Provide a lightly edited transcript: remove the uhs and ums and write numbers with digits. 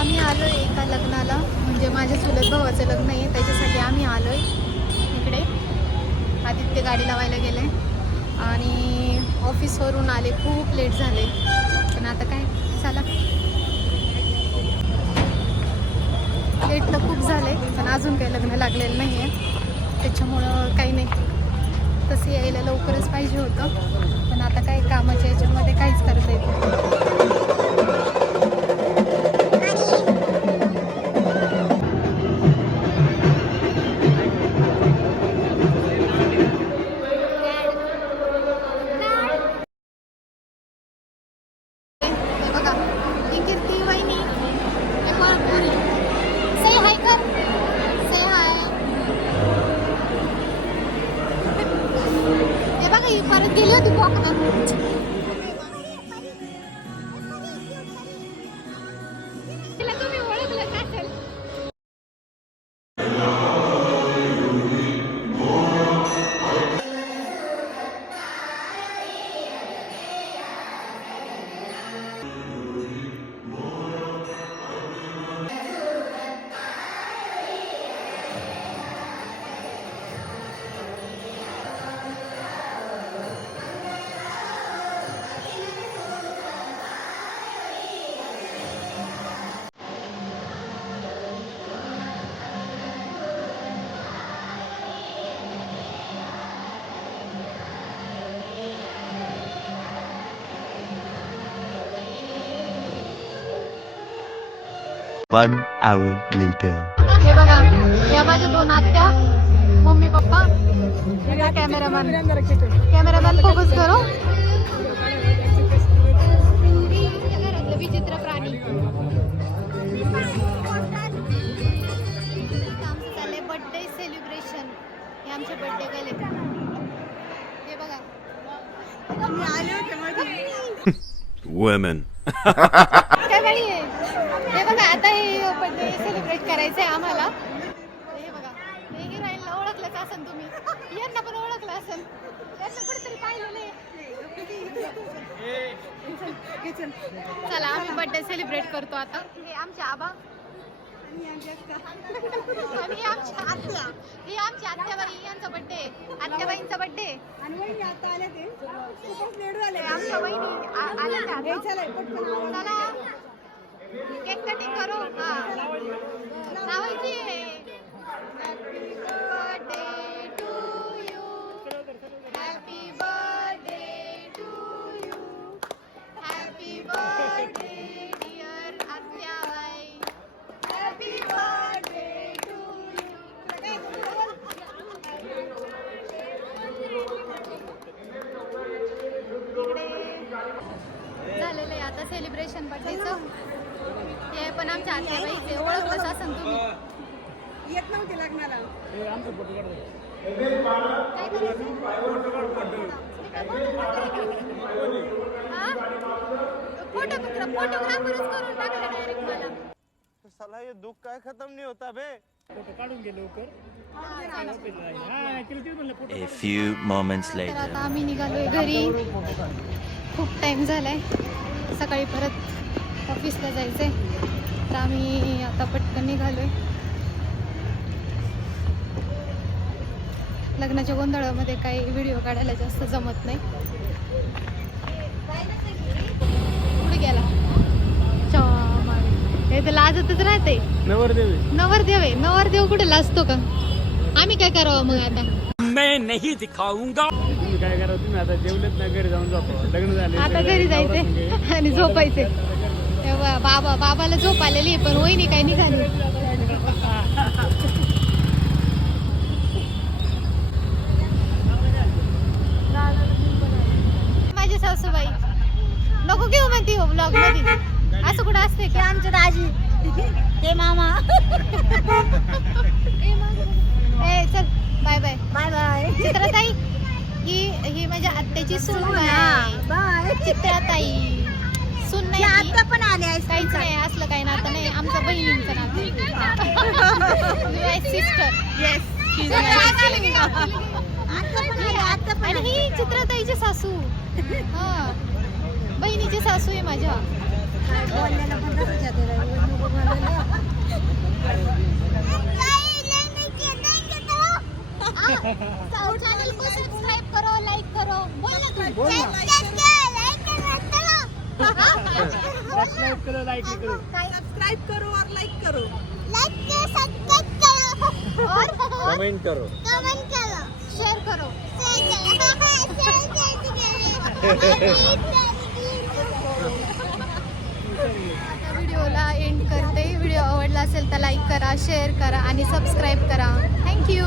आम्ही आलो आहे एका लग्नाला, म्हणजे माझ्या चुलत भावाचं लग्न आहे, त्याच्यासाठी आम्ही आलो आहे इकडे. आदित्य गाडी लावायला गेले आणि ऑफिसवरून आले, खूप लेट झाले. पण आता काय, चला. लेट तर खूप झाले, पण अजून काही लग्न लागलेलं नाही आहे, त्याच्यामुळं काही नाही. तसं यायला लवकरच पाहिजे होतं, पण आता काय कामाच्या याच्यामध्ये काहीच करता येत नाही. परत गेली होती तिला तुम्ही ओळखलं असेल. One hour later. हे बघा, या माझ्या दोन आत्या, मम्मी पप्पा, कॅमेरामॅन फोकस करो. घरातलं विचित्र प्राणी. आमचं चाललंय बर्थडे सेलिब्रेशन. हे आमचे बर्थडे गेले. हे बघा, आम्ही आले होते मध्ये. Women. काय बाई आहे? हे बघा, आता हे बर्थडे सेलिब्रेट करायचंय आम्हाला. हे बघा, हे हिरोईनला ओळखलंच असेल तुम्ही, यांना पण ओळखलं असेल, यांना कुठेतरी पाहिलेलं आहे. चला, आम्ही बर्थडे सेलिब्रेट करतो आता. हे आमचे आबा आणि ही आमची आत्या. ही आमची आत्याबाई, यांचा बर्थडे, आत्याबाईंचा बर्थडे. आणि वहिनी आता आल्या, ते खूपच लेट झाले. आमच्या वहिनी आल्या. चला केक कटिंग करो. लावायची. Happy birthday to you, happy birthday to you, happy birthday dear आत्याबाई, हॅपी बर्थडे टू यू. झालेलं आहे आता सेलिब्रेशन बर्थडेचं. हे पण आमच्या आत्याबाईचे, ओळखलंच असेल तुम्ही. येत नव्हते लग्नाला. फोटोग्राफरच करून टाकलं डायरेक्ट मला. साला ये दुख काय खत्म नहीं होता बे. फोटो काढून घे लवकर. A few moments तर later. आता आम्ही निघालोय घरी. खूप टाइम झालाय, सकाळी परत ऑफिसला जायचंय, तर आम्ही आता पटकन निघालोय. लग्नाच्या गोंधळामध्ये काही व्हिडिओ काढायला जास्त जमत नाही. कुठे गेला हे तर लाजतच राहते. नवरदेव कुठे लाजतो का? आम्ही काय करावं मग आता? मैं नहीं दिखाऊंगा. तुम्ही काय करा, तुम्ही आता जेवलेत ना, घरी जाऊन झोपा. लग्न झाले आता घरी जायचे आणि झोपायचे. बाबाला झोप आलेली, पण वहिनी काय निघाली. माझी सासूबाई नको घेऊ म्हणती हो ब्लॉग मध्ये. असं कुठं असते का? आमच्या दाजी, ते मामा. ए चल, बाय बाय. Bye bye. चित्राताई, ही माझ्या आत्याची सून आहे. बाय चित्राताई. सून नाही, आता पण आले. काहीच नाही, असलं काही नातं नाही. आमचं बहिणींचं नातं. सिस्टर. येस. आणि ही चित्राताईची सासू. हा, बहिणीची सासू आहे माझ्या. चॅनल को सब्सक्राइब करो, लाइक करो. बोल ना तू. सबस्क्राईब करो, लाईक करो. सब्सक्राइब करो और लाइक करो. और कमेंट करो. शेअर करो. व्हिडिओला एंड करते. व्हिडिओ आवडला असेल तर लाईक करा, शेअर करा आणि सबस्क्राईब करा. थँक्यू.